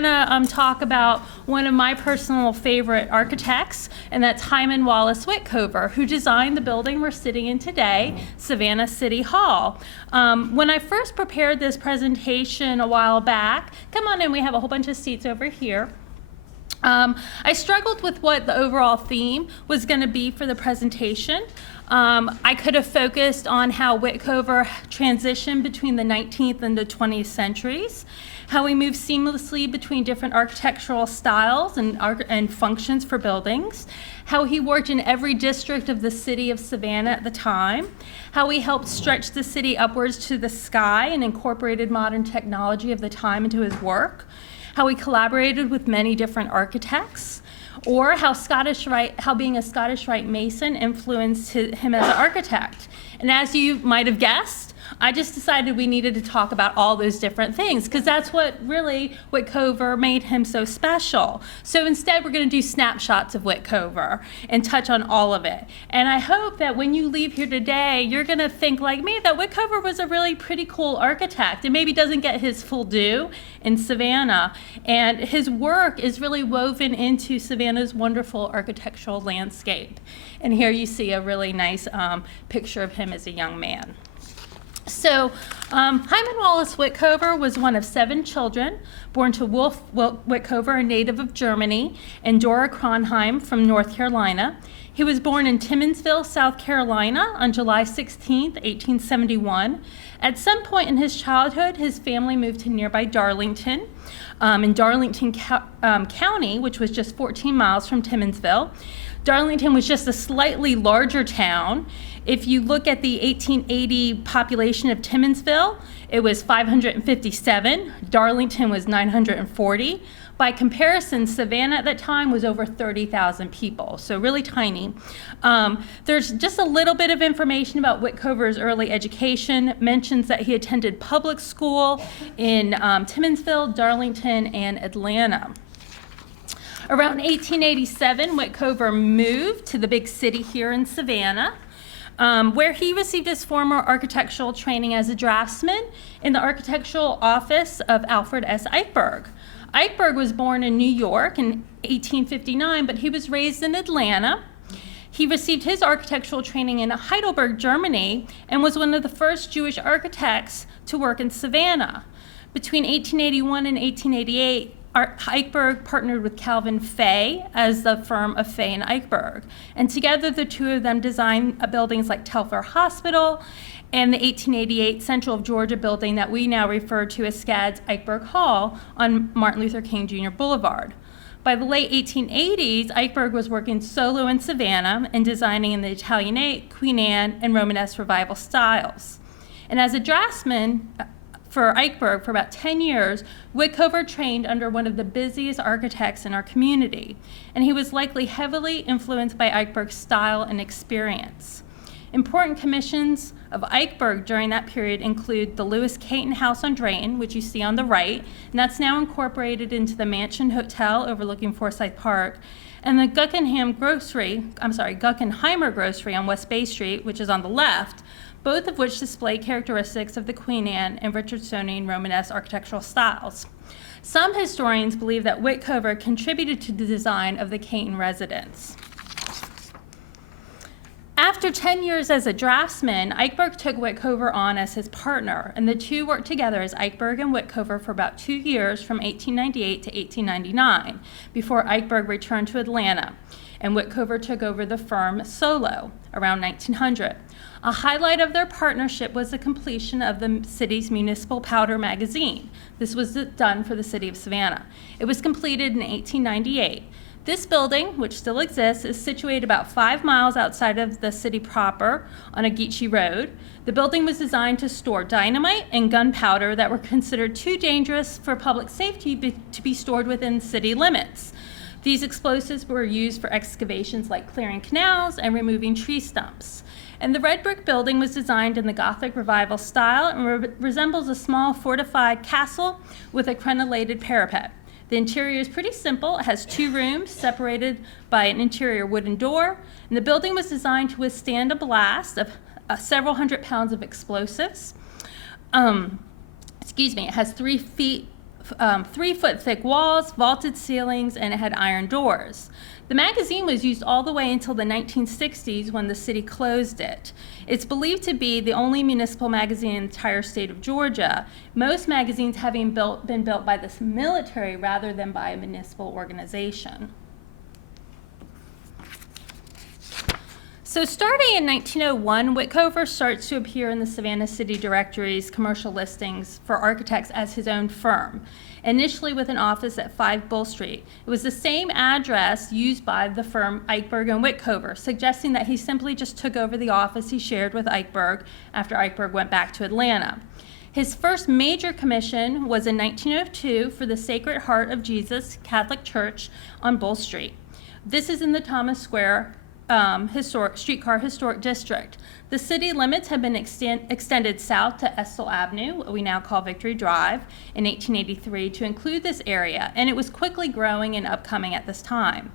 going to talk about one of my personal favorite architects, and that's Hyman Wallace Witcover, who designed the building we're sitting in today, Savannah City Hall. When I first prepared this presentation a while back, come on in, we have a whole bunch of seats over here. I struggled with what the overall theme was going to be for the presentation. I could have focused on how Witcover transitioned between the 19th and the 20th centuries, how he moved seamlessly between different architectural styles and functions for buildings, how he worked in every district of the city of Savannah at the time, how he helped stretch the city upwards to the sky and incorporated modern technology of the time into his work, how he collaborated with many different architects, or how being a Scottish Rite Mason influenced him as an architect. And as you might have guessed, I just decided we needed to talk about all those different things because that's what really Witcover made him so special. So instead, we're going to do snapshots of Witcover and touch on all of it. And I hope that when you leave here today, you're going to think like me that Witcover was a really pretty cool architect and maybe doesn't get his full due in Savannah. And his work is really woven into Savannah's wonderful architectural landscape. And here you see a really nice picture of him as a young man. So Hyman Wallace Witcover was one of 7 children, born to Wolf Witcover, a native of Germany, and Dora Kronheim from North Carolina. He was born in Timminsville, South Carolina on July 16, 1871. At some point in his childhood, his family moved to nearby Darlington, in Darlington County, which was just 14 miles from Timminsville. Darlington was just a slightly larger town. If you look at the 1880 population of Timminsville, it was 557. Darlington was 940. By comparison, Savannah at that time was over 30,000 people, so really tiny. There's just a little bit of information about Witcover's early education. Mentions that he attended public school in Timminsville, Darlington, and Atlanta. Around 1887, Witcover moved to the big city here in Savannah, where he received his former architectural training as a draftsman in the architectural office of Alfred S. Eichberg. Eichberg was born in New York in 1859, but he was raised in Atlanta. He received his architectural training in Heidelberg, Germany, and was one of the first Jewish architects to work in Savannah. Between 1881 and 1888, Eichberg partnered with Calvin Fay as the firm of Fay and Eichberg. And together, the two of them designed buildings like Telfair Hospital and the 1888 Central of Georgia building that we now refer to as SCAD's Eichberg Hall on Martin Luther King Jr. Boulevard. By the late 1880s, Eichberg was working solo in Savannah and designing in the Italianate, Queen Anne, and Romanesque Revival styles. And as a draftsman, for Eichberg for about 10 years, Witcover trained under one of the busiest architects in our community, and he was likely heavily influenced by Eichberg's style and experience. Important commissions of Eichberg during that period include the Lewis Caton House on Drayton, which you see on the right, and that's now incorporated into the Mansion Hotel overlooking Forsyth Park, and the Guggenheimer Grocery on West Bay Street, which is on the left, both of which display characteristics of the Queen Anne and Richardsonian Romanesque architectural styles. Some historians believe that Witcover contributed to the design of the Caton residence. After 10 years as a draftsman, Eichberg took Witcover on as his partner, and the two worked together as Eichberg and Witcover for about 2 years from 1898 to 1899, before Eichberg returned to Atlanta, and Witcover took over the firm solo around 1900. A highlight of their partnership was the completion of the city's Municipal powder magazine. This was done for the city of Savannah. It was completed in 1898. This building, which still exists, is situated about 5 miles outside of the city proper on a Geechee Road. The building was designed to store dynamite and gunpowder that were considered too dangerous for public safety to be stored within city limits. These explosives were used for excavations like clearing canals and removing tree stumps. And the red brick building was designed in the Gothic Revival style and resembles a small fortified castle with a crenellated parapet. The interior is pretty simple. It has 2 rooms separated by an interior wooden door, and the building was designed to withstand a blast of several hundred pounds of explosives. It has 3 feet 3-foot thick walls, vaulted ceilings, and it had iron doors. The magazine was used all the way until the 1960s when the city closed it. It's believed to be the only municipal magazine in the entire state of Georgia, most magazines having been built by the military rather than by a municipal organization. So starting in 1901, Witcover starts to appear in the Savannah City Directory's commercial listings for architects as his own firm, initially with an office at 5 Bull Street. It was the same address used by the firm Eichberg Witcover, suggesting that he simply just took over the office he shared with Eichberg after Eichberg went back to Atlanta. His first major commission was in 1902 for the Sacred Heart of Jesus Catholic Church on Bull Street. This is in the Thomas Square streetcar historic district. The city limits have been extended south to Estill Avenue, what we now call Victory Drive, in 1883 to include this area, and it was quickly growing and upcoming at this time.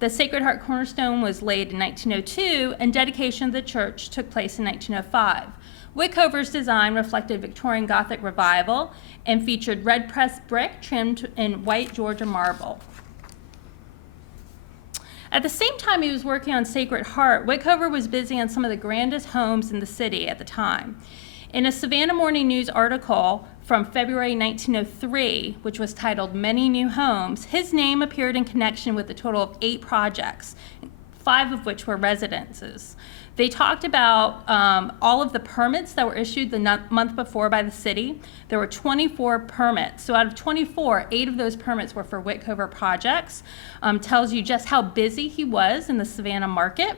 The Sacred Heart cornerstone was laid in 1902, and dedication of the church took place in 1905. Witcover's design reflected Victorian Gothic revival and featured red pressed brick trimmed in white Georgia marble. At the same time he was working on Sacred Heart, Witcover was busy on some of the grandest homes in the city at the time. In a Savannah Morning News article from February 1903, which was titled Many New Homes, his name appeared in connection with a total of 8 projects, 5 of which were residences. They talked about all of the permits that were issued the month before by the city. There were 24 permits. So out of 24, 8 of those permits were for Witcover projects. Tells you just how busy he was in the Savannah market.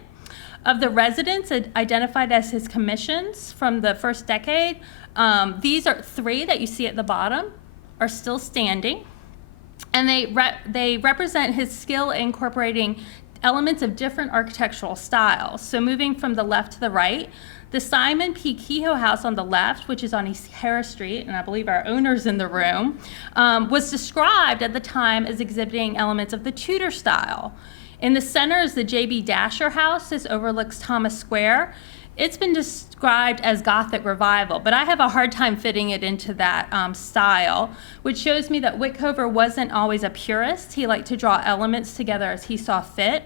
Of the residents identified as his commissions from the first decade, these are 3 that you see at the bottom are still standing. And they represent his skill in incorporating elements of different architectural styles. So moving from the left to the right, the Simon P. Kehoe House on the left, which is on East Harris Street, and I believe our owner's in the room, was described at the time as exhibiting elements of the Tudor style. In the center is the J.B. Dasher House. This overlooks Thomas Square. It's been described as Gothic revival, but I have a hard time fitting it into that style, which shows me that Witcover wasn't always a purist. He liked to draw elements together as he saw fit.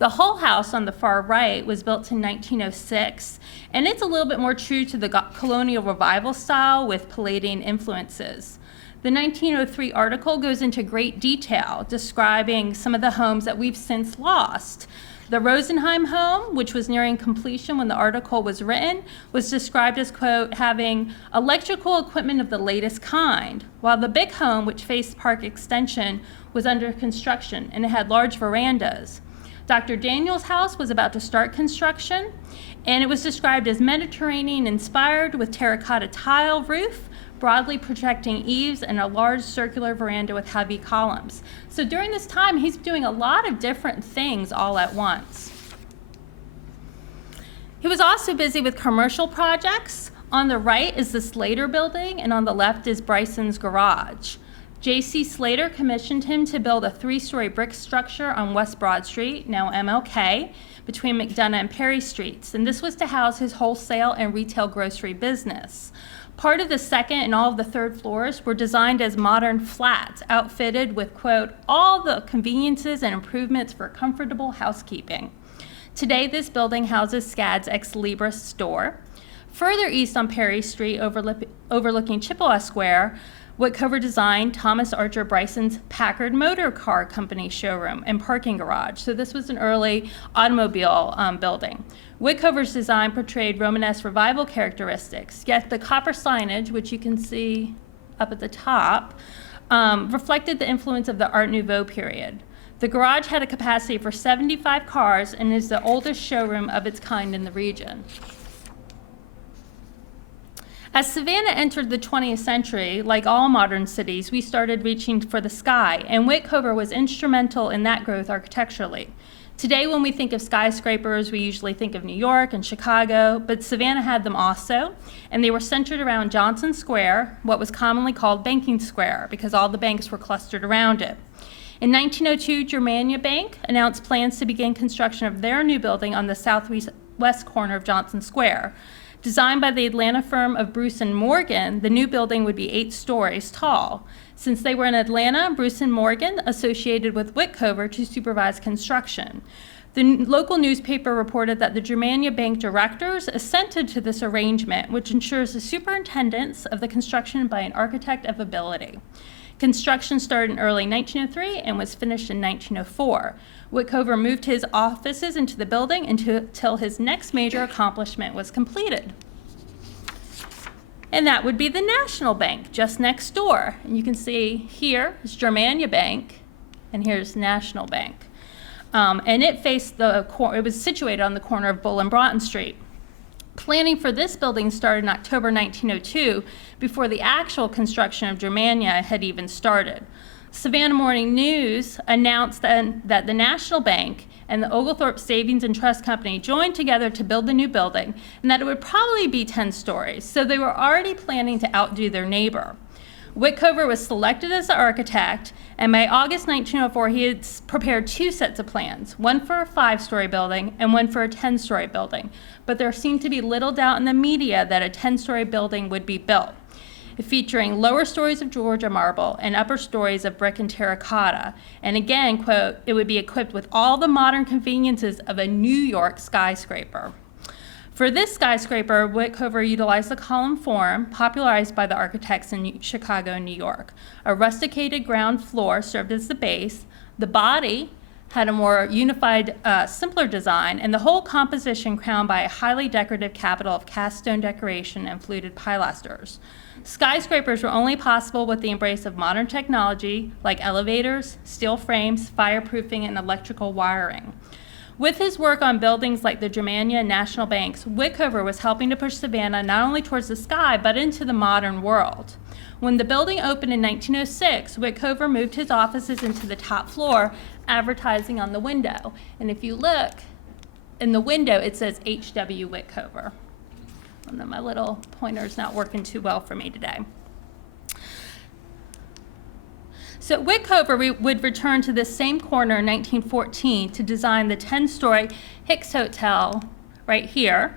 The Hull House on the far right was built in 1906, and it's a little bit more true to the colonial revival style with Palladian influences. The 1903 article goes into great detail describing some of the homes that we've since lost. The Rosenheim home, which was nearing completion when the article was written, was described as, quote, having electrical equipment of the latest kind, while the Big home, which faced Park Extension, was under construction and it had large verandas. Dr. Daniel's house was about to start construction, and it was described as Mediterranean inspired with terracotta tile roof, broadly projecting eaves, and a large circular veranda with heavy columns. So during this time, he's doing a lot of different things all at once. He was also busy with commercial projects. On the right is the Slater building, and on the left is Bryson's garage. J.C. Slater commissioned him to build a 3-story brick structure on West Broad Street, now MLK, between McDonough and Perry Streets, and this was to house his wholesale and retail grocery business. Part of the second and all of the third floors were designed as modern flats, outfitted with, quote, all the conveniences and improvements for comfortable housekeeping. Today, this building houses SCAD's Ex Libris store. Further east on Perry Street, overlooking Chippewa Square, Witcover designed Thomas Archer Bryson's Packard Motor Car Company showroom and parking garage. So this was an early automobile building. Witcover's design portrayed Romanesque revival characteristics, yet the copper signage, which you can see up at the top, reflected the influence of the Art Nouveau period. The garage had a capacity for 75 cars and is the oldest showroom of its kind in the region. As Savannah entered the 20th century, like all modern cities, we started reaching for the sky, and Witcover was instrumental in that growth architecturally. Today, when we think of skyscrapers, we usually think of New York and Chicago, but Savannah had them also, and they were centered around Johnson Square, what was commonly called Banking Square, because all the banks were clustered around it. In 1902, Germania Bank announced plans to begin construction of their new building on the southwest corner of Johnson Square. Designed by the Atlanta firm of Bruce and Morgan, the new building would be 8 stories tall. Since they were in Atlanta, Bruce and Morgan associated with Witcover to supervise construction. The local newspaper reported that the Germania Bank directors assented to this arrangement, which ensures the superintendence of the construction by an architect of ability. Construction started in early 1903 and was finished in 1904. Witcover moved his offices into the building until his next major accomplishment was completed. And that would be the National Bank, just next door. And you can see here is Germania Bank, and here's National Bank. And it faced it was situated on the corner of Bull and Broughton Street. Planning for this building started in October 1902, before the actual construction of Germania had even started. Savannah Morning News announced then that the National Bank and the Oglethorpe Savings and Trust Company joined together to build the new building, and that it would probably be 10 stories, so they were already planning to outdo their neighbor. Witcover was selected as the architect, and by August 1904, he had prepared 2 sets of plans, one for a 5-story building and one for a 10-story building. But there seemed to be little doubt in the media that a 10-story building would be built, featuring lower stories of Georgia marble and upper stories of brick and terracotta. And again, quote, it would be equipped with all the modern conveniences of a New York skyscraper. For this skyscraper, Witcover utilized the column form popularized by the architects in Chicago and New York. A rusticated ground floor served as the base. The body had a more unified, simpler design, and the whole composition crowned by a highly decorative capital of cast stone decoration and fluted pilasters. Skyscrapers were only possible with the embrace of modern technology like elevators, steel frames, fireproofing, and electrical wiring. With his work on buildings like the Germania and National Banks, Witcover was helping to push Savannah not only towards the sky, but into the modern world. When the building opened in 1906, Witcover moved his offices into the top floor, advertising on the window. And if you look in the window, it says H.W. Witcover. And then my little pointer's not working too well for me today. So Witcover would return to this same corner in 1914 to design the 10-story Hicks Hotel right here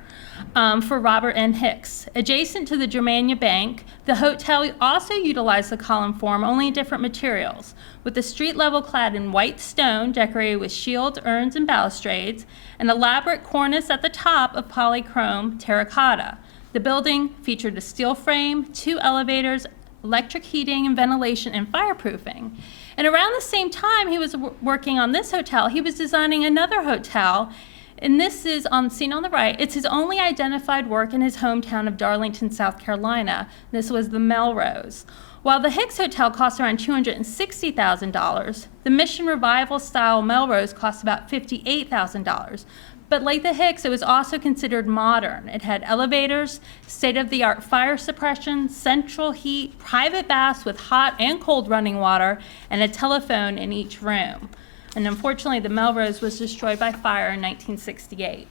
for Robert N. Hicks. Adjacent to the Germania Bank, the hotel also utilized the column form, only in different materials, with the street level clad in white stone decorated with shields, urns, and balustrades, an elaborate cornice at the top of polychrome terracotta. The building featured a steel frame, 2 elevators, electric heating and ventilation, and fireproofing. And around the same time he was working on this hotel, he was designing another hotel, and this is seen on the right. It's his only identified work in his hometown of Darlington, South Carolina. This was the Melrose. While the Hicks Hotel cost around $260,000, the Mission Revival style Melrose cost about $58,000. But like the Hicks, it was also considered modern. It had elevators, state-of-the-art fire suppression, central heat, private baths with hot and cold running water, and a telephone in each room. And unfortunately, the Melrose was destroyed by fire in 1968.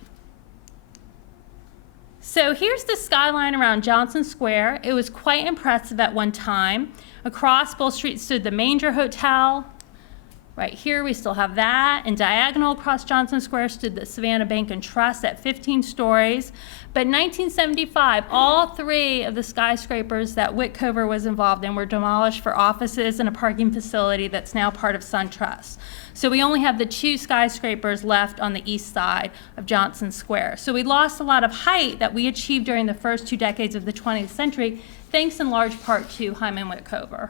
So here's the skyline around Johnson Square. It was quite impressive at one time. Across Bull Street stood the Manger Hotel. Right here, we still have that. And diagonal across Johnson Square stood the Savannah Bank and Trust at 15 stories. But in 1975, all 3 of the skyscrapers that Witcover was involved in were demolished for offices and a parking facility that's now part of SunTrust. So we only have the 2 skyscrapers left on the east side of Johnson Square. So we lost a lot of height that we achieved during the first 2 decades of the 20th century, thanks in large part to Hyman Witcover.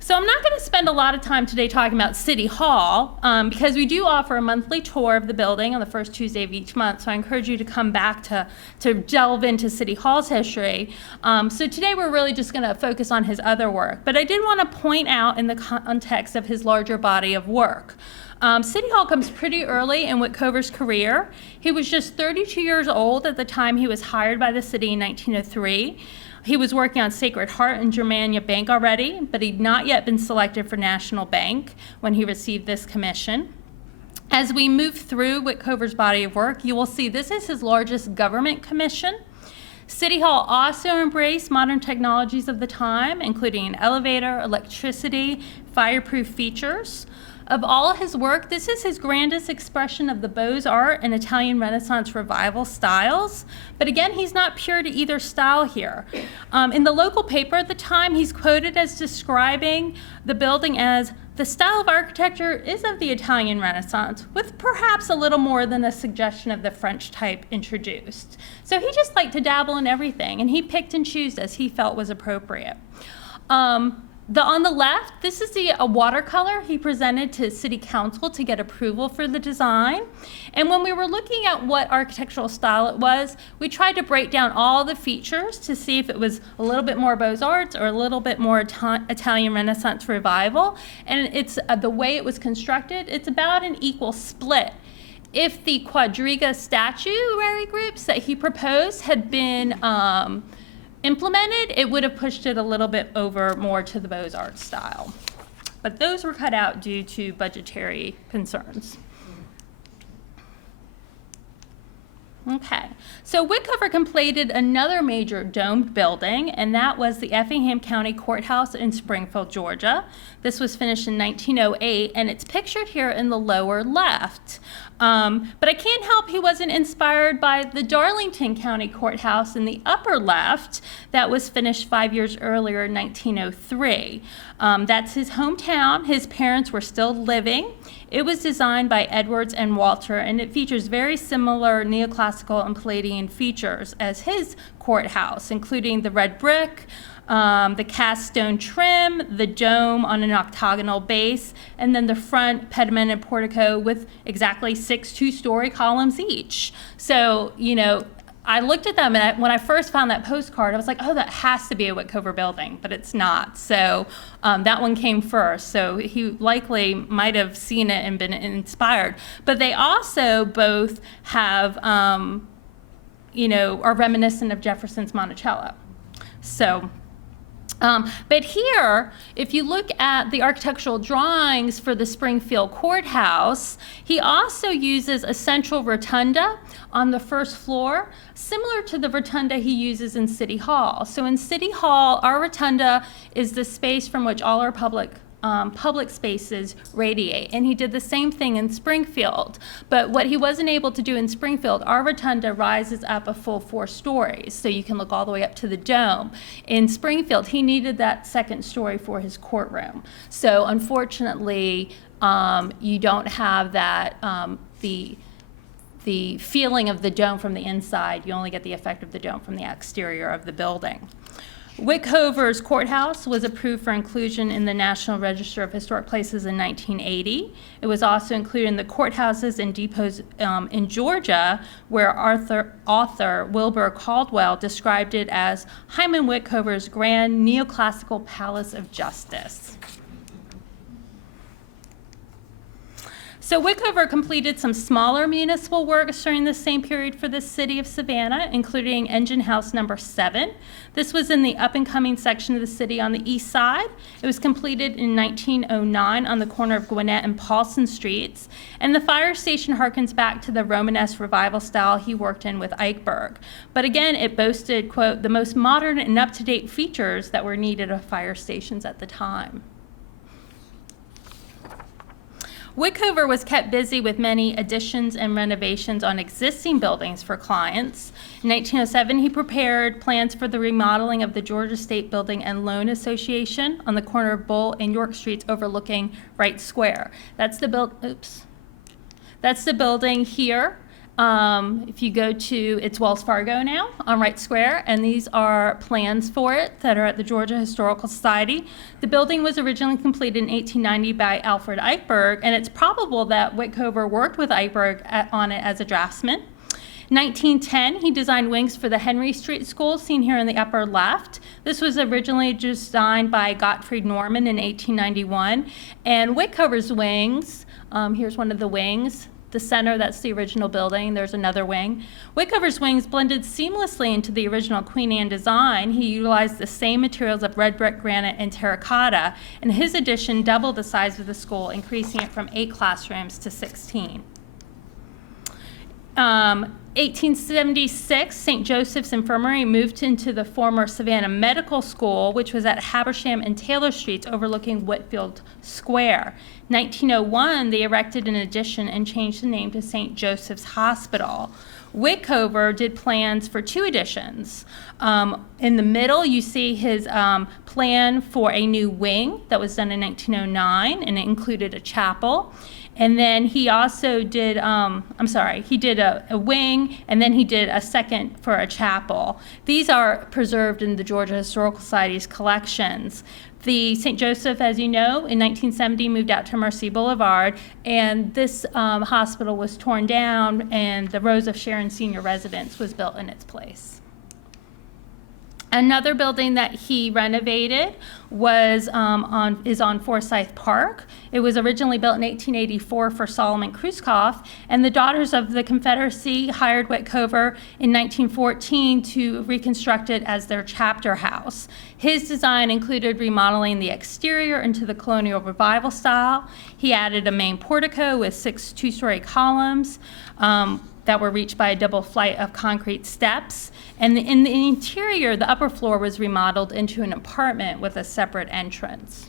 So I'm not going to spend a lot of time today talking about City Hall because we do offer a monthly tour of the building on the first Tuesday of each month. So I encourage you to come back to delve into City Hall's history. So today we're really just going to focus on his other work. But I did want to point out in the context of his larger body of work. City Hall comes pretty early in Witcover's career. He was just 32 years old at the time he was hired by the city in 1903. He was working on Sacred Heart and Germania Bank already, but he'd not yet been selected for National Bank when he received this commission. As we move through Witcover's body of work, you will see this is his largest government commission. City Hall also embraced modern technologies of the time, including an elevator, electricity, fireproof features. Of all his work, this is his grandest expression of the Beaux-Arts and Italian Renaissance revival styles. But again, he's not pure to either style here. In the local paper at the time, he's quoted as describing the building as, "The style of architecture is of the Italian Renaissance, with perhaps a little more than a suggestion of the French type introduced." So he just liked to dabble in everything, and he picked and chose as he felt was appropriate. On the left, this is a watercolor he presented to City Council to get approval for the design. And when we were looking at what architectural style it was, we tried to break down all the features to see if it was a little bit more Beaux-Arts or a little bit more Italian Renaissance revival. And it's the way it was constructed, it's about an equal split. If the quadriga statuary groups that he proposed had been implemented, it would have pushed it a little bit over more to the Beaux-Arts style. But those were cut out due to budgetary concerns. Okay, so Witcover completed another major domed building, and that was the Effingham County Courthouse in Springfield, Georgia. This was finished in 1908, and it's pictured here in the lower left. But I can't help he wasn't inspired by the Darlington County Courthouse in the upper left that was finished 5 years earlier in 1903. That's his hometown. His parents were still living. It was designed by Edwards and Walter, and it features very similar neoclassical and Palladian features as his courthouse, including the red brick, the cast stone trim, the dome on an octagonal base, and then the front pediment and portico with exactly 6 two-story columns each. So, you know, I looked at them, and when I first found that postcard, I was like, oh, that has to be a Witcover building, but it's not. So that one came first. So he likely might have seen it and been inspired. But they also both have, you know, are reminiscent of Jefferson's Monticello. So, but here, if you look at the architectural drawings for the Springfield Courthouse, he also uses a central rotunda on the first floor, similar to the rotunda he uses in City Hall. So in City Hall, our rotunda is the space from which all our public spaces radiate, and he did the same thing in Springfield. But what he wasn't able to do in Springfield, our rotunda rises up a full 4 stories, so you can look all the way up to the dome. In Springfield, he needed that second story for his courtroom. So unfortunately, you don't have that, the feeling of the dome from the inside. You only get the effect of the dome from the exterior of the building. Witcover's courthouse was approved for inclusion in the National Register of Historic Places in 1980. It was also included in the courthouses and depots in Georgia, where author Wilbur Caldwell described it as Hyman Witcover's grand neoclassical palace of justice. So Witcover completed some smaller municipal works during the same period for the city of Savannah, including Engine House number 7. This was in the up-and-coming section of the city on the east side. It was completed in 1909 on the corner of Gwinnett and Paulson Streets. And the fire station harkens back to the Romanesque revival style he worked in with Eichberg. But again, it boasted, quote, the most modern and up-to-date features that were needed of fire stations at the time. Witcover was kept busy with many additions and renovations on existing buildings for clients. In 1907, he prepared plans for the remodeling of the Georgia State Building and Loan Association on the corner of Bull and York Streets overlooking Wright Square. That's the building here. If you go to, it's Wells Fargo now on Wright Square, and these are plans for it that are at the Georgia Historical Society. The building was originally completed in 1890 by Alfred Eichberg, and it's probable that Witcover worked with Eichberg on it as a draftsman. 1910, he designed wings for the Henry Street School, seen here in the upper left. This was originally designed by Gottfried Norman in 1891, and Witcover's wings, here's one of the wings. The center, that's the original building. There's another wing. Witcover's wings blended seamlessly into the original Queen Anne design. He utilized the same materials of red brick, granite, and terracotta, and his addition doubled the size of the school, increasing it from 8 classrooms to 16. 1876, St. Joseph's Infirmary moved into the former Savannah Medical School, which was at Habersham and Taylor Streets overlooking Whitfield Square. 1901, they erected an addition and changed the name to St. Joseph's Hospital. Witcover did plans for 2 additions. In the middle, you see his plan for a new wing that was done in 1909, and it included a chapel. And then he also did, he did a wing, and then he did a second for a chapel. These are preserved in the Georgia Historical Society's collections. The St. Joseph, as you know, in 1970 moved out to Mercy Boulevard, and this hospital was torn down, and the Rose of Sharon Senior Residence was built in its place. Another building that he renovated was on Forsyth Park. It was originally built in 1884 for Solomon Kruskoff, and the Daughters of the Confederacy hired Witcover in 1914 to reconstruct it as their chapter house. His design included remodeling the exterior into the colonial revival style. He added a main portico with 6 two-story columns that were reached by a double flight of concrete steps. And in the interior, the upper floor was remodeled into an apartment with a separate entrance.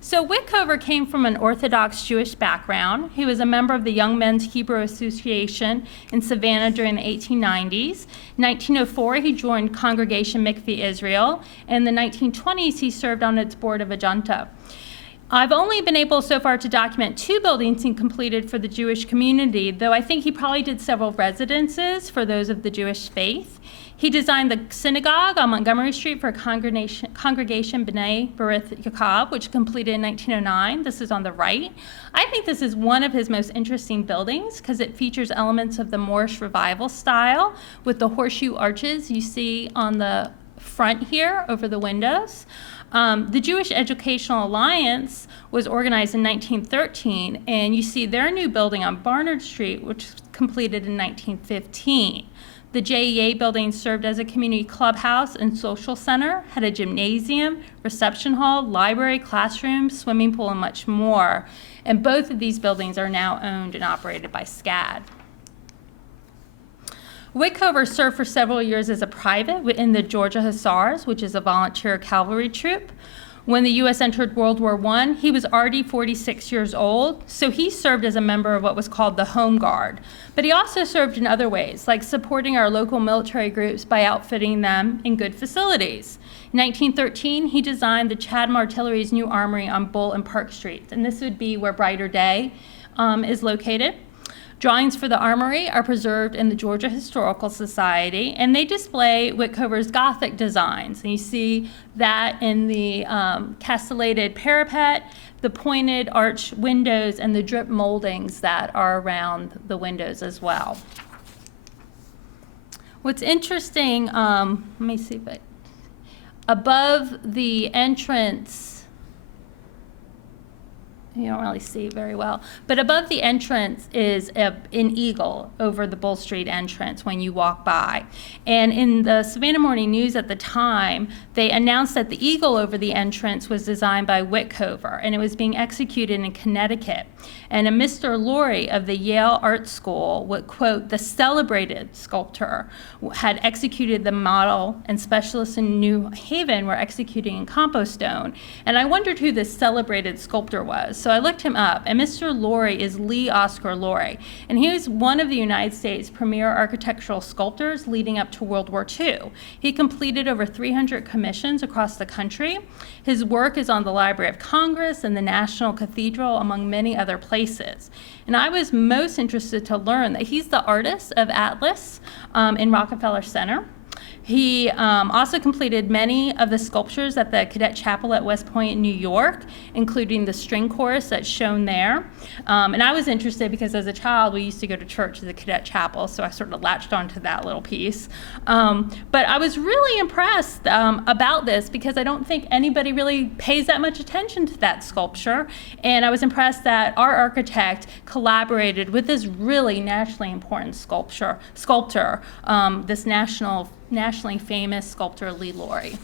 So Witcover came from an Orthodox Jewish background. He was a member of the Young Men's Hebrew Association in Savannah during the 1890s. In 1904, he joined Congregation Mikveh Israel. In the 1920s, he served on its board of Adjunta. I've only been able so far to document 2 buildings he completed for the Jewish community, though I think he probably did several residences for those of the Jewish faith. He designed the synagogue on Montgomery Street for Congregation B'nai B'rith Yaakov, which completed in 1909. This is on the right. I think this is one of his most interesting buildings because it features elements of the Moorish revival style with the horseshoe arches you see on the front here over the windows. The Jewish Educational Alliance was organized in 1913, and you see their new building on Barnard Street, which was completed in 1915. The JEA building served as a community clubhouse and social center, had a gymnasium, reception hall, library, classrooms, swimming pool, and much more. And both of these buildings are now owned and operated by SCAD. Witcover served for several years as a private in the Georgia Hussars, which is a volunteer cavalry troop. When the U.S. entered World War I, he was already 46 years old, so he served as a member of what was called the Home Guard. But he also served in other ways, like supporting our local military groups by outfitting them in good facilities. In 1913, he designed the Chatham Artillery's new armory on Bull and Park Streets, and this would be where Brighter Day is located. Drawings for the Armory are preserved in the Georgia Historical Society, and they display Witcover's Gothic designs. And you see that in the castellated parapet, the pointed arch windows, and the drip moldings that are around the windows as well. What's interesting, let me see if above the entrance, you don't really see very well, but above the entrance is an eagle over the Bull Street entrance when you walk by. And in the Savannah Morning News at the time, they announced that the eagle over the entrance was designed by Witcover, and it was being executed in Connecticut. And a Mr. Laurie of the Yale Art School, would quote, the celebrated sculptor had executed the model, and specialists in New Haven were executing in Compostone. And I wondered who this celebrated sculptor was. So I looked him up, and Mr. Laurie is Lee Oscar Laurie, and he was one of the United States' premier architectural sculptors leading up to World War II. He completed over 300 commissions across the country. His work is on the Library of Congress and the National Cathedral, among many other places. And I was most interested to learn that he's the artist of Atlas in Rockefeller Center. He also completed many of the sculptures at the Cadet Chapel at West Point, New York, including the string chorus that's shown there. And I was interested because as a child, we used to go to church at the Cadet Chapel, so I sort of latched onto that little piece. But I was really impressed about this because I don't think anybody really pays that much attention to that sculpture. And I was impressed that our architect collaborated with this really nationally important sculptor, this nationally famous sculptor, Lee Laurie.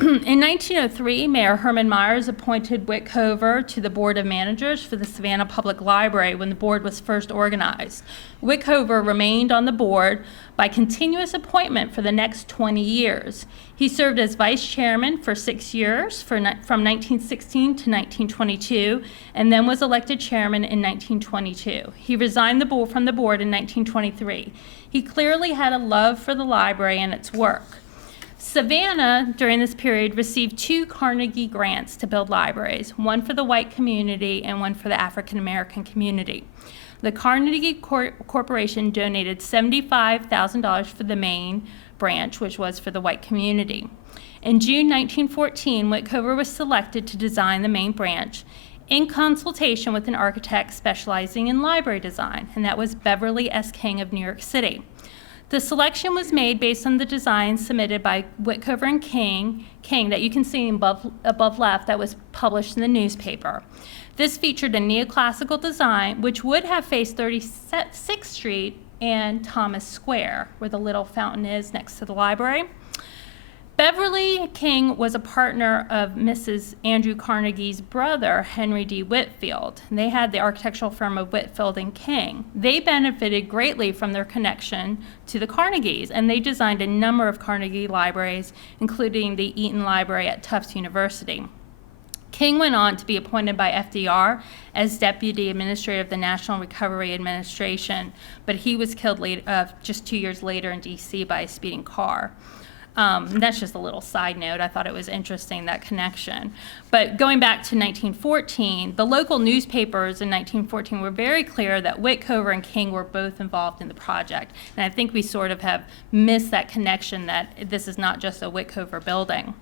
In 1903, Mayor Herman Myers appointed Witcover to the Board of Managers for the Savannah Public Library when the board was first organized. Witcover remained on the board by continuous appointment for the next 20 years. He served as vice chairman for 6 years, from 1916 to 1922, and then was elected chairman in 1922. He resigned from the board in 1923. He clearly had a love for the library and its work. Savannah, during this period, received 2 Carnegie grants to build libraries, one for the white community and one for the African American community. The Carnegie Corporation donated $75,000 for the main branch, which was for the white community. In June 1914, Witcover was selected to design the main branch in consultation with an architect specializing in library design, and that was Beverly S. King of New York City. The selection was made based on the design submitted by Witcover and King that you can see above left, that was published in the newspaper. This featured a neoclassical design which would have faced 36th Street and Thomas Square, where the little fountain is next to the library. Beverly King was a partner of Mrs. Andrew Carnegie's brother, Henry D. Whitfield. They had the architectural firm of Whitfield and King. They benefited greatly from their connection to the Carnegies, and they designed a number of Carnegie libraries, including the Eaton Library at Tufts University. King went on to be appointed by FDR as Deputy Administrator of the National Recovery Administration, but he was killed just 2 years later in D.C. by a speeding car. That's just a little side note. I thought it was interesting, that connection. But going back to 1914, the local newspapers in 1914 were very clear that Witcover and King were both involved in the project. And I think we sort of have missed that connection, that this is not just a Witcover building.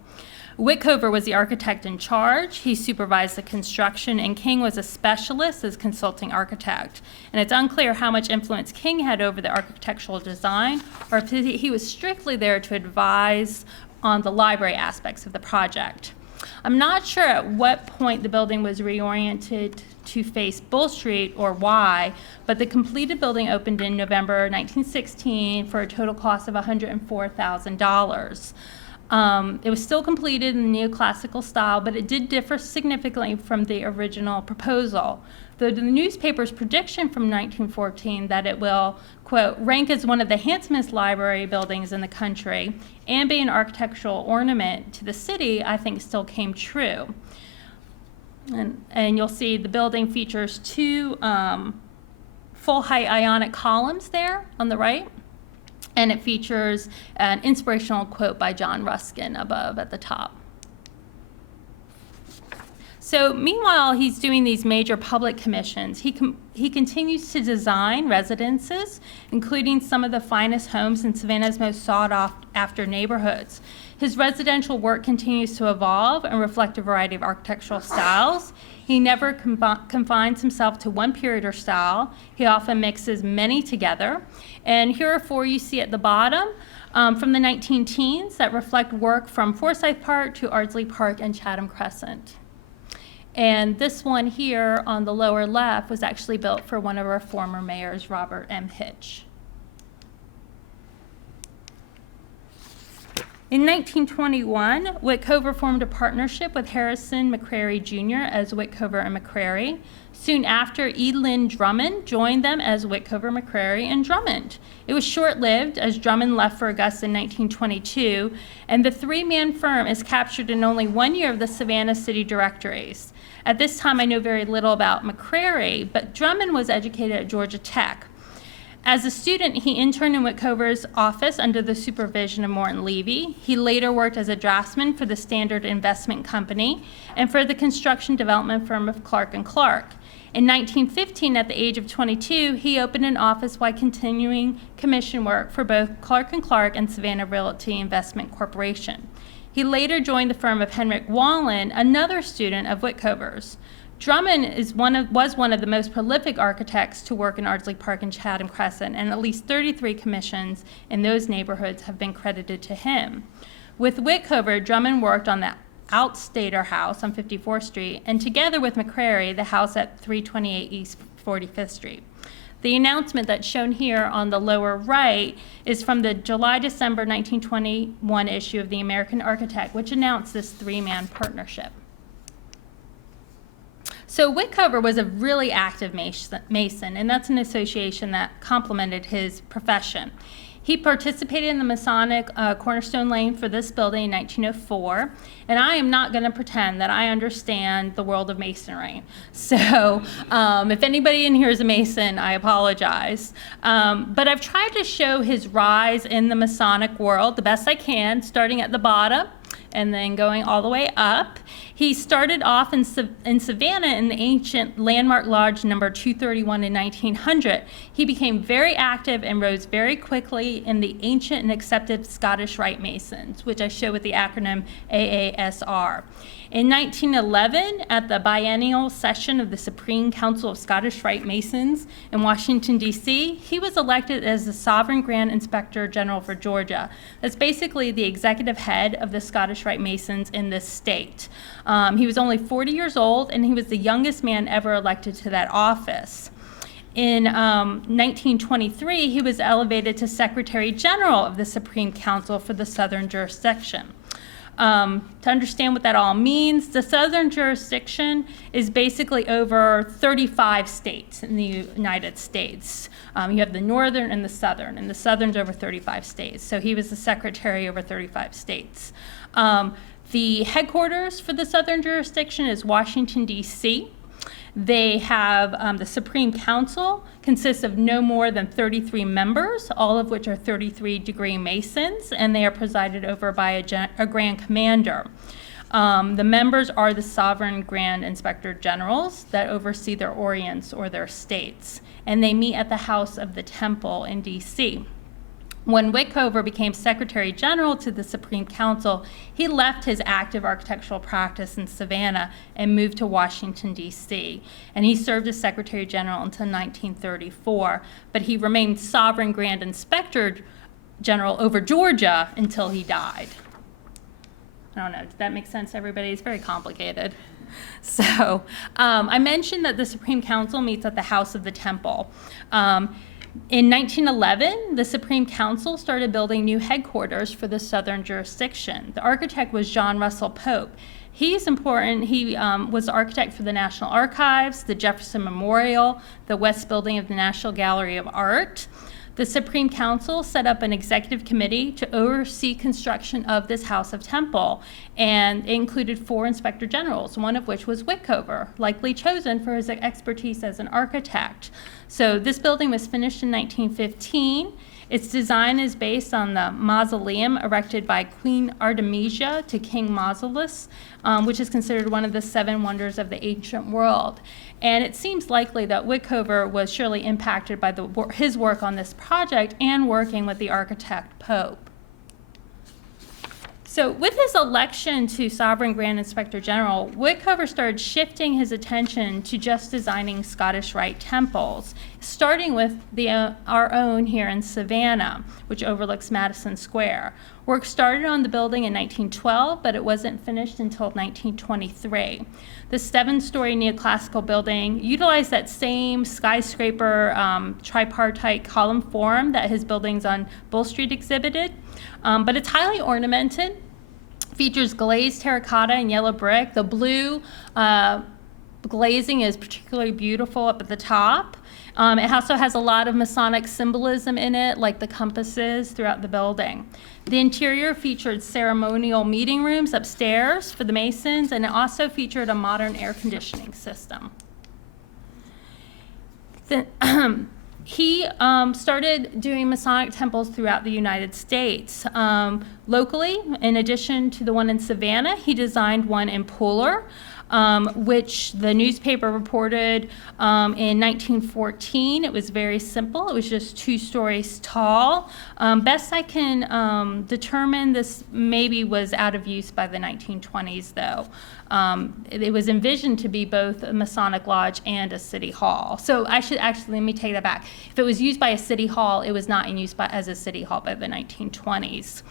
Witcover was the architect in charge. He supervised the construction, and King was a specialist as consulting architect. And it's unclear how much influence King had over the architectural design, or if he was strictly there to advise on the library aspects of the project. I'm not sure at what point the building was reoriented to face Bull Street or why, but the completed building opened in November 1916 for a total cost of $104,000. It was still completed in the neoclassical style, but it did differ significantly from the original proposal. The newspaper's prediction from 1914 that it will, quote, rank as one of the handsomest library buildings in the country and be an architectural ornament to the city, I think still came true. And you'll see the building features 2 full-height Ionic columns there on the right. And it features an inspirational quote by John Ruskin above at the top. So meanwhile, he's doing these major public commissions. He continues to design residences, including some of the finest homes in Savannah's most sought-after neighborhoods. His residential work continues to evolve and reflect a variety of architectural styles. He never confines himself to one period or style. He often mixes many together. And here are 4 you see at the bottom from the 19-teens that reflect work from Forsyth Park to Ardsley Park and Chatham Crescent. And this one here on the lower left was actually built for one of our former mayors, Robert M. Hitch. In 1921, Witcover formed a partnership with Harrison McCrary Jr. as Witcover and McCrary. Soon after, E. Lynn Drummond joined them as Witcover, McCrary, and Drummond. It was short-lived, as Drummond left for Augusta in 1922, and the 3-man firm is captured in only 1 year of the Savannah City directories. At this time, I know very little about McCrary, but Drummond was educated at Georgia Tech. As a student, he interned in Witcover's office under the supervision of Morton Levy. He later worked as a draftsman for the Standard Investment Company and for the construction development firm of Clark & Clark. In 1915, at the age of 22, he opened an office while continuing commission work for both Clark & Clark and Savannah Realty Investment Corporation. He later joined the firm of Henrik Wallen, another student of Witcover's. Drummond was one of the most prolific architects to work in Ardsley Park and Chatham Crescent, and at least 33 commissions in those neighborhoods have been credited to him. With Witcover, Drummond worked on the Outstater House on 54th Street, and together with McCrary, the house at 328 East 45th Street. The announcement that's shown here on the lower right is from the July-December 1921 issue of the American Architect, which announced this three-man partnership. So Witcover was a really active Mason, and that's an association that complemented his profession. He participated in the Masonic Cornerstone Lane for this building in 1904, and I am not going to pretend that I understand the world of Masonry. So if anybody in here is a Mason, I apologize. But I've tried to show his rise in the Masonic world the best I can, starting at the bottom and then going all the way up. He started off in Savannah in the ancient landmark lodge number 231 in 1900. He became very active and rose very quickly in the ancient and accepted Scottish Rite Masons, which I show with the acronym AASR. In 1911, at the biennial session of the Supreme Council of Scottish Rite Masons in Washington, D.C., he was elected as the Sovereign Grand Inspector General for Georgia. That's basically the executive head of the Scottish Rite Masons in this state. He was only 40 years old, and he was the youngest man ever elected to that office. In 1923, he was elevated to Secretary General of the Supreme Council for the Southern Jurisdiction. To understand what that all means, the Southern Jurisdiction is basically over 35 states in the United States. You have the Northern and the Southern's over 35 states. So he was the secretary over 35 states. The headquarters for the Southern Jurisdiction is Washington, D.C. They have the Supreme Council consists of no more than 33 members, all of which are 33-degree Masons, and they are presided over by a Grand Commander. The members are the Sovereign Grand Inspector Generals that oversee their orients or their states, and they meet at the House of the Temple in D.C. When Witcover became Secretary General to the Supreme Council, he left his active architectural practice in Savannah and moved to Washington, D.C. And he served as Secretary General until 1934, but he remained Sovereign Grand Inspector General over Georgia until he died. I don't know, does that make sense to everybody? It's very complicated. So I mentioned that the Supreme Council meets at the House of the Temple. In 1911, the Supreme Council started building new headquarters for the Southern Jurisdiction. The architect was John Russell Pope. He's important. He was the architect for the National Archives, the Jefferson Memorial, the West Building of the National Gallery of Art. The Supreme Council set up an executive committee to oversee construction of this House of Temple, and it included 4 inspector generals, one of which was Witcover, likely chosen for his expertise as an architect. So this building was finished in 1915. Its design is based on the mausoleum erected by Queen Artemisia to King Mausolus, which is considered one of the 7 wonders of the ancient world. And it seems likely that Witcover was surely impacted by his work on this project and working with the architect Pope. So with his election to Sovereign Grand Inspector General, Witcover started shifting his attention to just designing Scottish Rite temples, starting with our own here in Savannah, which overlooks Madison Square. Work started on the building in 1912, but it wasn't finished until 1923. The 7-story neoclassical building utilized that same skyscraper tripartite column form that his buildings on Bull Street exhibited, but it's highly ornamented. Features glazed terracotta and yellow brick. The blue glazing is particularly beautiful up at the top. It also has a lot of Masonic symbolism in it, like the compasses throughout the building. The interior featured ceremonial meeting rooms upstairs for the Masons, and it also featured a modern air conditioning system. He started doing Masonic temples throughout the United States. Locally, in addition to the one in Savannah, he designed one in Pooler, which the newspaper reported in 1914. It was very simple. It was just 2 stories tall. Best I can determine, this maybe was out of use by the 1920s, though. It was envisioned to be both a Masonic lodge and a city hall. So I should actually, let me take that back. If it was used by a city hall, it was not in use as a city hall by the 1920s.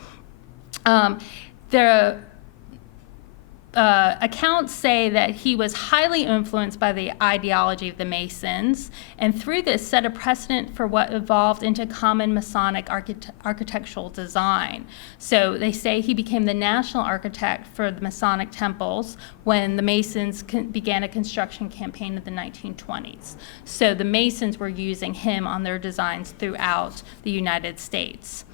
accounts say that he was highly influenced by the ideology of the Masons, and through this set a precedent for what evolved into common Masonic architectural design. So they say he became the national architect for the Masonic temples when the Masons began a construction campaign in the 1920s. So the Masons were using him on their designs throughout the United States.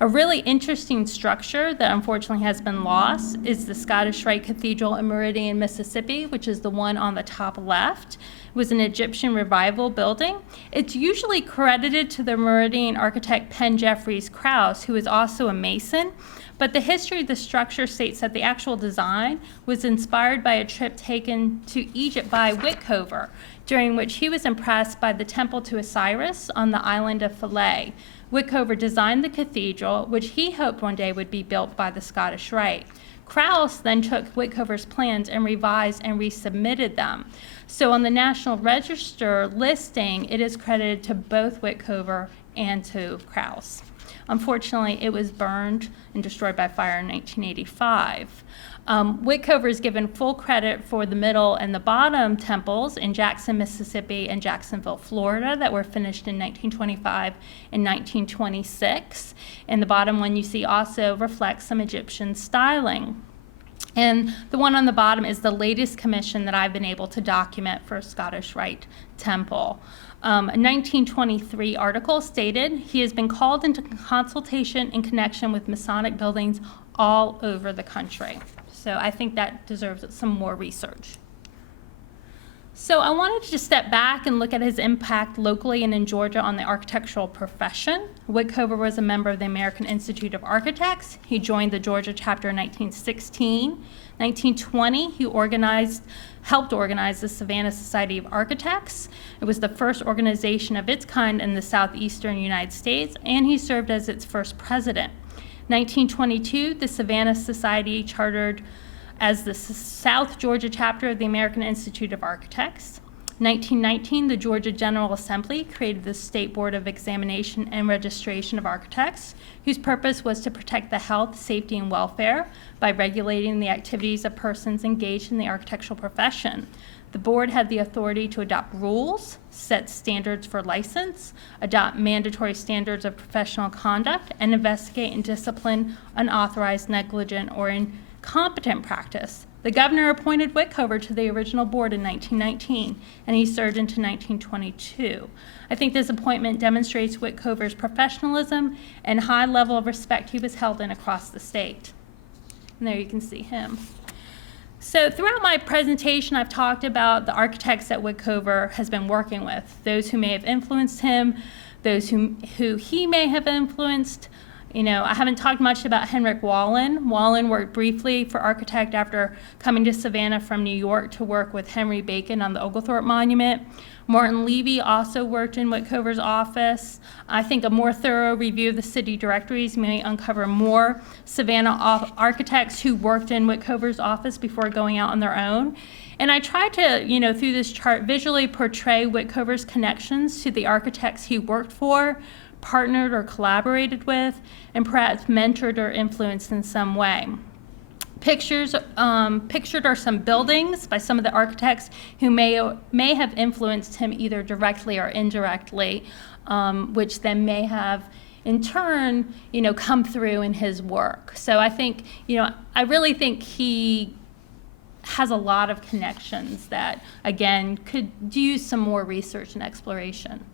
A really interesting structure that unfortunately has been lost is the Scottish Rite Cathedral in Meridian, Mississippi, which is the one on the top left. It was an Egyptian revival building. It's usually credited to the Meridian architect Penn Jeffries Krause, who is also a Mason, but the history of the structure states that the actual design was inspired by a trip taken to Egypt by Witcover, during which he was impressed by the temple to Osiris on the island of Philae. Witcover designed the cathedral, which he hoped one day would be built by the Scottish Rite. Krause then took Witcover's plans and revised and resubmitted them. So on the National Register listing, it is credited to both Witcover and to Krause. Unfortunately, it was burned and destroyed by fire in 1985. Witcover is given full credit for the middle and the bottom temples in Jackson, Mississippi and Jacksonville, Florida that were finished in 1925 and 1926. And the bottom one you see also reflects some Egyptian styling. And the one on the bottom is the latest commission that I've been able to document for a Scottish Rite temple. A 1923 article stated, he has been called into consultation in connection with Masonic buildings all over the country. So I think that deserves some more research. So I wanted to just step back and look at his impact locally and in Georgia on the architectural profession. Witcover was a member of the American Institute of Architects. He joined the Georgia chapter in 1916. 1920, he helped organize the Savannah Society of Architects. It was the first organization of its kind in the southeastern United States, and he served as its first president. 1922, the Savannah Society chartered as the South Georgia chapter of the American Institute of Architects. 1919, the Georgia General Assembly created the State Board of Examination and Registration of Architects, whose purpose was to protect the health, safety, and welfare by regulating the activities of persons engaged in the architectural profession. The board had the authority to adopt rules, set standards for license, adopt mandatory standards of professional conduct, and investigate and discipline unauthorized, negligent, or incompetent practice. The governor appointed Witcover to the original board in 1919, and he served into 1922. I think this appointment demonstrates Witcover's professionalism and high level of respect he was held in across the state. And there you can see him. So throughout my presentation, I've talked about the architects that Witcover has been working with, those who may have influenced him, those who he may have influenced. You know, I haven't talked much about Henrik Wallen. Wallen worked briefly for architect after coming to Savannah from New York to work with Henry Bacon on the Oglethorpe Monument. Martin Levy also worked in Witcover's office. I think a more thorough review of the city directories may uncover more Savannah architects who worked in Witcover's office before going out on their own. And I tried to, through this chart, visually portray Witcover's connections to the architects he worked for, partnered or collaborated with, and perhaps mentored or influenced in some way. Pictured are some buildings by some of the architects who may have influenced him either directly or indirectly, which then may have in turn, come through in his work. So I think, I really think he has a lot of connections that, again, could use some more research and exploration.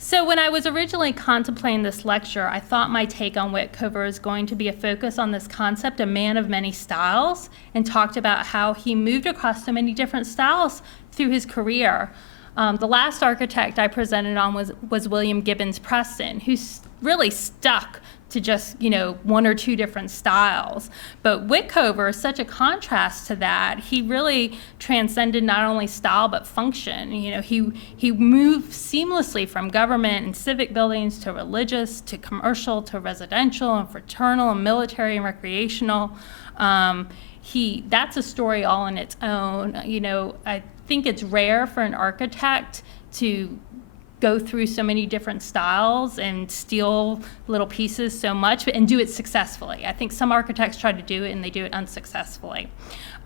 So when I was originally contemplating this lecture, I thought my take on Witcover was going to be a focus on this concept of man of many styles, and talked about how he moved across so many different styles through his career. The last architect I presented on was William Gibbons Preston, who really stuck to just, one or two different styles. But Witcover is such a contrast to that. He really transcended not only style, but function. He moved seamlessly from government and civic buildings to religious, to commercial, to residential, and fraternal, and military, and recreational. That's a story all on its own. I think it's rare for an architect to go through so many different styles and steal little pieces so much and do it successfully. I think some architects try to do it and they do it unsuccessfully.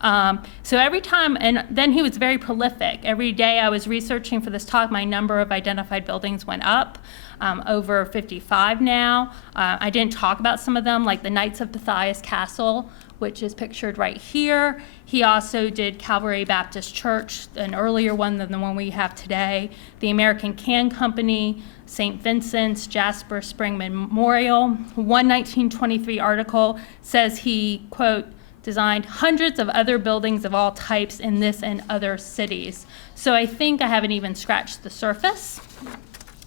So every time, and then he was very prolific. Every day I was researching for this talk, my number of identified buildings went up, over 55 now. I didn't talk about some of them, like the Knights of Pythias Castle, which is pictured right here. He also did Calvary Baptist Church, an earlier one than the one we have today, the American Can Company, St. Vincent's, Jasper Spring Memorial. One 1923 article says he, quote, designed hundreds of other buildings of all types in this and other cities. So I think I haven't even scratched the surface.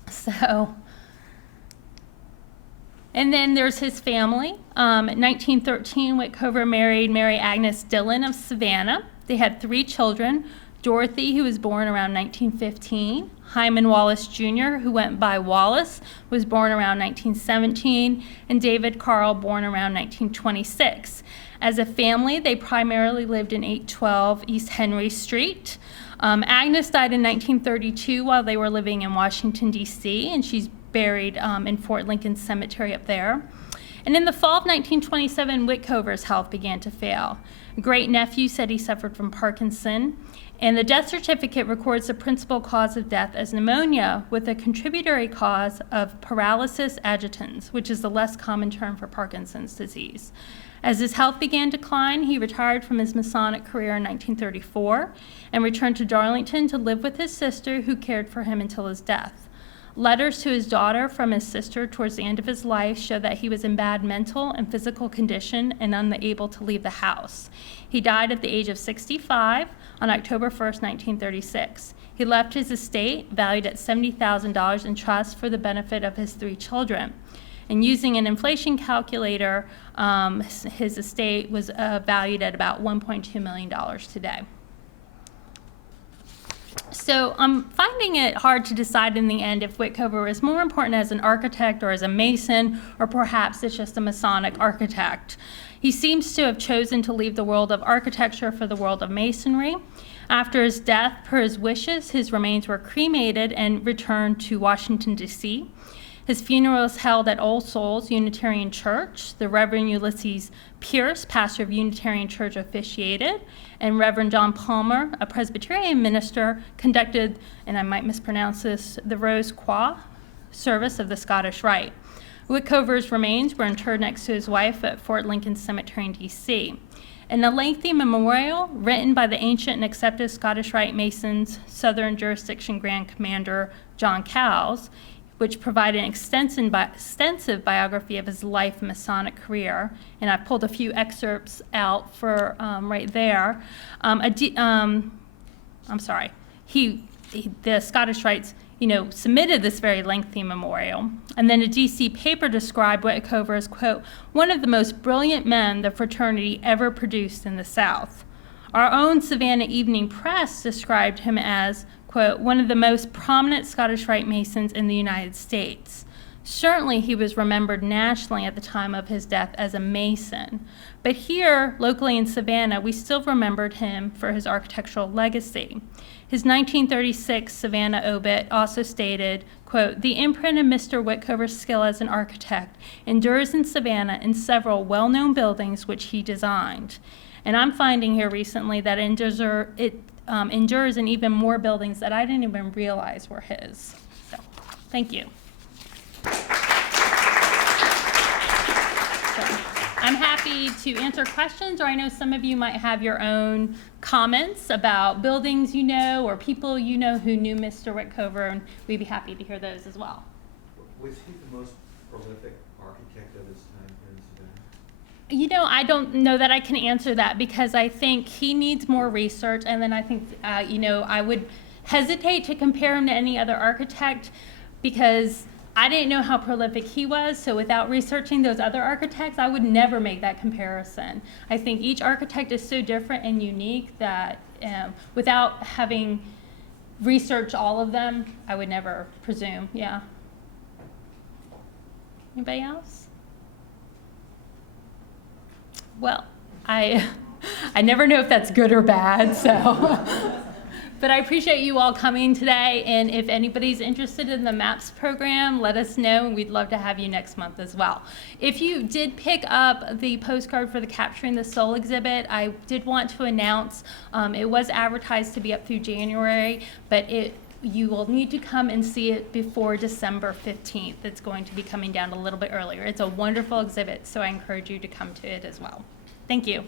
So, and then there's his family. In 1913, Witcover married Mary Agnes Dillon of Savannah. They had 3 children, Dorothy, who was born around 1915, Hyman Wallace Jr., who went by Wallace, was born around 1917, and David Carl, born around 1926. As a family, they primarily lived in 812 East Henry Street. Agnes died in 1932 while they were living in Washington, D.C., and she's buried in Fort Lincoln Cemetery up there. And in the fall of 1927, Witcover's health began to fail. A great-nephew said he suffered from Parkinson, and the death certificate records the principal cause of death as pneumonia with a contributory cause of paralysis agitans, which is the less common term for Parkinson's disease. As his health began to decline, he retired from his Masonic career in 1934 and returned to Darlington to live with his sister, who cared for him until his death. Letters to his daughter from his sister towards the end of his life show that he was in bad mental and physical condition and unable to leave the house. He died at the age of 65 on October 1st, 1936. He left his estate, valued at $70,000 in trust for the benefit of his 3 children. And using an inflation calculator, his estate was valued at about $1.2 million today. So I'm finding it hard to decide in the end if Witcover is more important as an architect or as a Mason, or perhaps it's just a Masonic architect. He seems to have chosen to leave the world of architecture for the world of Masonry. After his death, per his wishes, his remains were cremated and returned to Washington, D.C. His funeral was held at All Souls Unitarian Church. The Reverend Ulysses Pierce, pastor of Unitarian Church, officiated, and Reverend John Palmer, a Presbyterian minister, conducted, and I might mispronounce this, the Rose Croix service of the Scottish Rite. Witcover's remains were interred next to his wife at Fort Lincoln Cemetery in D.C. In a lengthy memorial written by the ancient and accepted Scottish Rite Masons Southern Jurisdiction Grand Commander John Cowles, which provided an extensive biography of his life and Masonic career, and I pulled a few excerpts out for right there. The Scottish Rites, submitted this very lengthy memorial, and then a DC paper described Witcover as, quote, one of the most brilliant men the fraternity ever produced in the South. Our own Savannah Evening Press described him as, quote, one of the most prominent Scottish Rite Masons in the United States. Certainly he was remembered nationally at the time of his death as a Mason, but here, locally in Savannah, we still remembered him for his architectural legacy. His 1936 Savannah obit also stated, quote, the imprint of Mr. Witcover's skill as an architect endures in Savannah in several well-known buildings which he designed. And I'm finding here recently that it endures in even more buildings that I didn't even realize were his. So, thank you. I'm happy to answer questions, or I know some of you might have your own comments about buildings or people who knew Mr. Witcover, and we'd be happy to hear those as well. Was he the most prolific architect of his time here in Savannah? I don't know that I can answer that, because I think he needs more research, and then I think, I would hesitate to compare him to any other architect, because I didn't know how prolific he was, so without researching those other architects, I would never make that comparison. I think each architect is so different and unique that without having researched all of them, I would never presume, yeah. Anybody else? Well, I never know if that's good or bad, so. But I appreciate you all coming today, and if anybody's interested in the MAPS program, let us know, and we'd love to have you next month as well. If you did pick up the postcard for the Capturing the Soul exhibit, I did want to announce it was advertised to be up through January, but you will need to come and see it before December 15th. It's going to be coming down a little bit earlier. It's a wonderful exhibit, so I encourage you to come to it as well. Thank you.